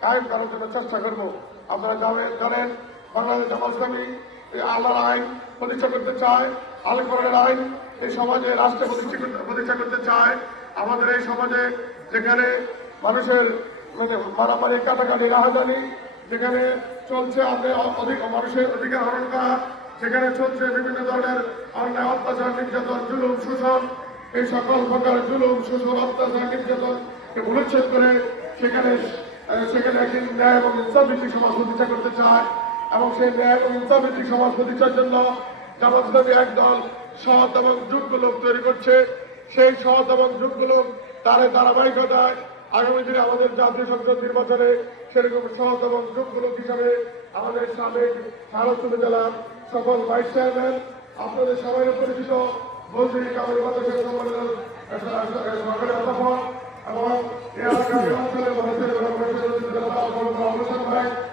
কায়েম করার চেষ্টা করব। আপনারা জানেন বাংলাদেশ জামাত ইসলামী আল্লাহর আইন প্রতিষ্ঠা করতে চায়, আল আইন এই সমাজে রাষ্ট্রে প্রতিষ্ঠা করতে- চায়। আমাদের এই সমাজে যেখানে মানুষের মানে মারামারি, কাটাকাটি, রাহাজানি, যেখানে চলছে আমাদের অধিক মানুষের অধিকার হরণ করা সেখানে চলছে বিভিন্ন ধরনের অন্যায়, অত্যাচার, নির্যাতন, জুলুম, শোষণ, এই সকল প্রকার জুলুম, শোষণ, অত্যাচার নির্যাতনকে অনুচ্ছেদ করে সেখানে সেখানে একটি ন্যায় এবং ইনসাফভিত্তিক সমাজ প্রতিষ্ঠা করতে চায় এবং সেই ন্যায় এবং ইনসাফভিত্তিক সমাজ প্রতিষ্ঠার জন্য জামাত একদল সৎ এবং যোগ্য লোক তৈরি করছে। সেই সৎ এবং যোগ্য লোক তার ধারাবাহিকতায় আগামী দিনে আমাদের জাতীয় সংসদ নির্বাচনে সেরকম সৎ এবং যোগ্য লোক হিসাবে আমাদের সাবেক ভারত জেলার সকল ভাইস চেয়ারম্যান, আপনাদের সবাই পরিচিত মন্ত্রী কামের সরকারি অধ্যাপক এবং এলাকার অঞ্চলের